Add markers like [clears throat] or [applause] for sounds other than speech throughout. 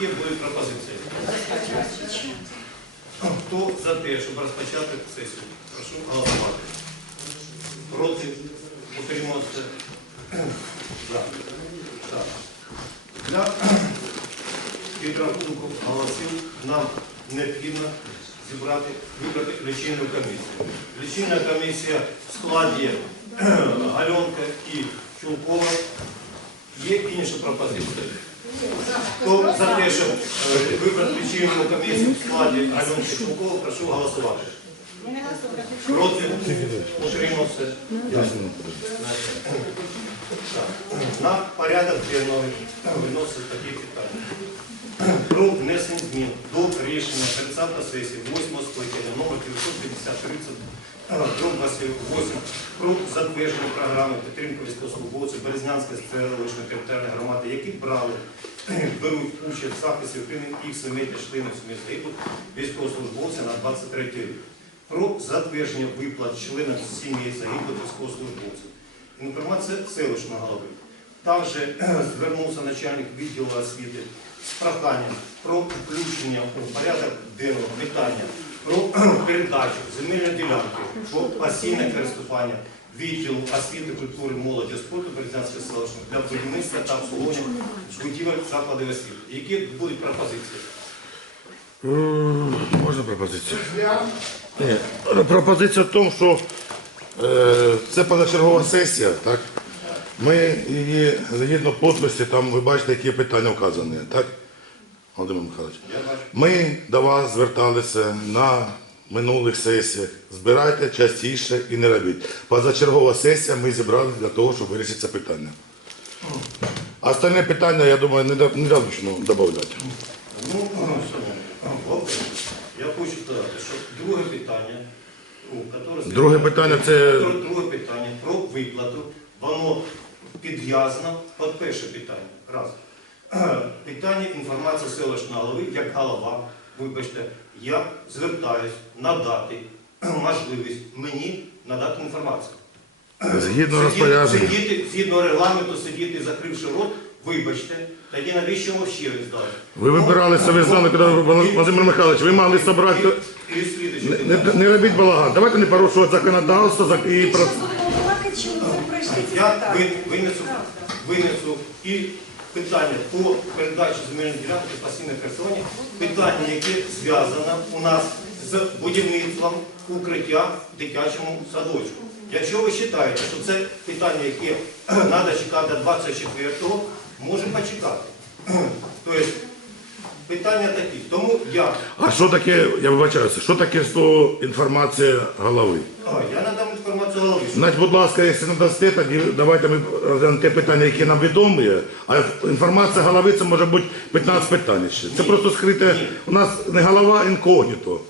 Які будуть пропозиції? Хто за те, щоб розпочати сесію? Прошу голосувати. Проти? Утримався? За. Так. Для підрахунку голосів нам необхідно зібрати, вибрати лічильну комісію. Лічильна комісія в складі Гальонка і Чулкова. Є інші пропозиції? Хто за те, щоб е, вибрати лічильну комісію в складі Альон Шукова, прошу голосувати. Проти утримався. На порядок денний виносить такі питання. Про внесення змін до рішення 30 сесії 8 скликання номер 950 Дом-28 про затвердження програми підтримки військовослужбовців Березнянської селищної територіальної громади, які брали, [clears throat] беруть участь в захисті України і в сімей та членів сім'ї військовослужбовців на 23-й рік. Про затвердження виплат членам сім'ї загиблих військовослужбовців. Інформація селищної голови. Також [clears throat] звернувся начальник відділу освіти з проханням про включення у порядок денного питання про [clears throat] передачу земельної ділянки по постійне користування відділу освіти, культури, молоді, спорту Березянської селищної для будівництва та обслуговування будівель закладів освіти. Які будуть пропозиції? Можна пропозицію? Ні. Пропозиція в тому, що е, це позачергова сесія, так? Ми її згідно підписі, там ви бачите, які питання вказані, так? Володимир Михайлович. Ми до вас зверталися на минулих сесіях. Збирайте частіше і не робіть. Позачергова сесія ми зібрали для того, щоб вирішити це питання. А Остальне питання, я думаю, не да- не доручно додати. Ну, я хочу сказати, що друге питання, ну, Друге питання це друге питання про виплату, воно підв'язано під перше питання. Раз. Е, Питання інформації селищного голови, як голова, вибачте, я звертаюсь надати можливість мені надати інформацію. згідно Сидіти- розпорядження. Сидіти, згідно регламенту, сидіти, закривши рот, вибачте, тоді навіщо ми ще раз дали? Ви вибиралися, ви знали, коли Володимир Михайлович, ви мали зібрати. І, і слідуюче Не, питання. не, не робіть балаган. Давайте не порушувати законодавство зак- і про. Я ви- винесу, винесу і питання по передачі земельної ділянки пасивне користування, питання, яке зв'язано у нас з будівництвом укриття в дитячому садочку. Якщо ви вважаєте, що це питання, яке [clears throat] треба чекати 24-го, можемо почекати. [clears throat] Тобто, питання такі. Тому я, А що таке, я вибачаюся, що таке що інформація голови? а, я голові. Значить, будь ласка, якщо надасте, тоді давайте ми розглянемо те питання, яке нам відомі, а інформація голови це може бути 15 питань ще. Це просто скрите. У нас не голова інкогніто.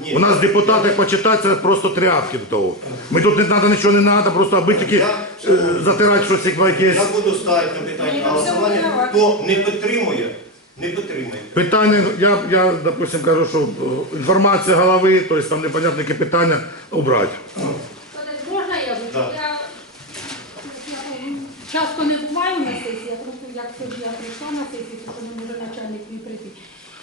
Ні. У нас депутати почитати це просто тряпки до того. Ми тут не треба нічого не треба, просто аби тільки е, затирати щось якесь. Я буду ставити питання на голосування. Хто не підтримує, не підтримує. Питання, я, я допустим, кажу, що е, інформація голови, тобто там непонятне яке питання обрати. Можна я буду? Так. Я ну, часто не буваю на сесіях, просто як сьогодні я прийшла на сесію, то не може начальник мій прийти.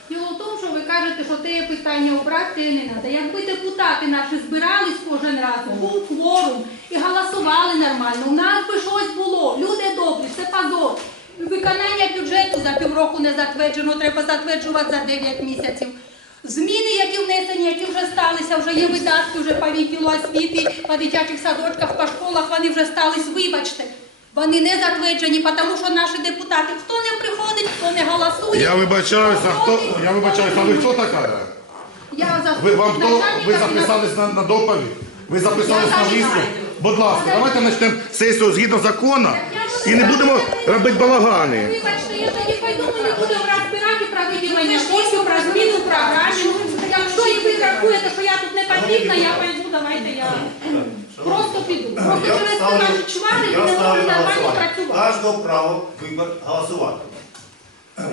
Діло в тому, що ви кажете, що те питання обрати не треба. Якби депутати наші збирались кожен раз, був кворум і голосували нормально, у нас би щось було. Люди добрі, це позор. Виконання бюджету за півроку не затверджено, треба затверджувати за 9 місяців. Зміни, які внесені, які вже сталися, вже є видатки вже по відділу освіти, по дитячих садочках, по школах, вони вже стались, вибачте. Вони не затверджені, тому що наші депутати, хто не приходить, хто не голосує. Я вибачаюся, хто, проти, я вибачаюся, а ви хто така? Я за Ви вам хто? Ви записались на, на доповідь? Ви записались Я на листу? Будь ласка, давайте почнемо сесію згідно закону і не будемо робити балагани. Вибачте, я тоді пойду, ми не будемо розбирати про виділення коштів, про зміну програмі. Якщо і ви рахуєте, що я тут не потрібна, я пойду, давайте я піду. Просто Я через це ставлю, наші чвари я не ставлю можуть на нормально голосування. працювати. Кожного право вибор голосувати.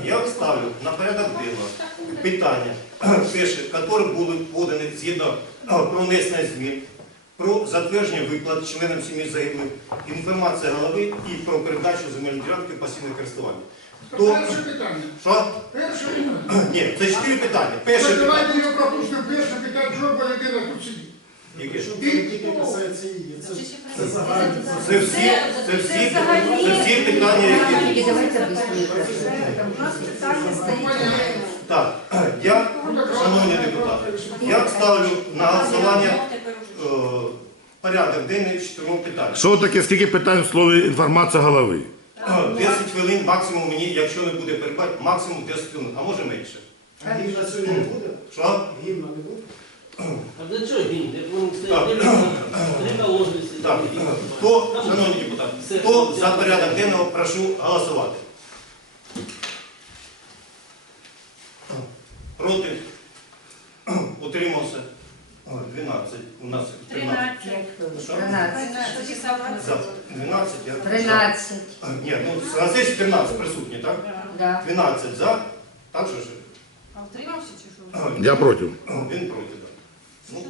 Я ставлю на порядок денного питання, [clears throat] перше, які були подані згідно про внесення змін, про затвердження виплат членам сім'ї загиблих, інформація голови і про передачу земельної ділянки в пасивне користування. Хто? Перше питання. Що? Перше питання. Ні, це чотири питання. Перше питання. давайте його пропустимо. Перше питання, що бо людина тут сидить. І Це всі, це всі, це всі питання, які. Давайте быстрее. У нас питання стоїть. Так, я, шановні депутати, я ставлю на голосування е, порядок денний з чотирьох питань. Що таке, скільки питань в слові інформація голови? Е, 10 хвилин максимум мені, якщо не буде перебувати, максимум 10 хвилин, а може менше. А гімна сьогодні не буде? Що? Гімна не буде? А для чого він? Як вони стоять, треба ложитися. Так, хто, шановні депутати, хто за порядок денного, прошу голосувати. Проти? Утримався? 12. У нас 13. Що? 13. За 12, я... 13. Ні, ну на сесії 13 присутні, так? Да. 12 за. Так що ж? А втримався чи що? Я проти. Він проти, так. Ну,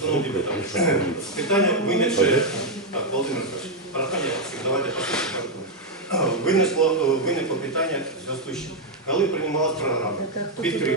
шановні депутати, питання винесе... Так, Володимир Михайлович, Парахаєвський, давайте послухаємо. Винесло, е, виникло питання в зв'язку з чим. Коли приймалась програма, підтримка.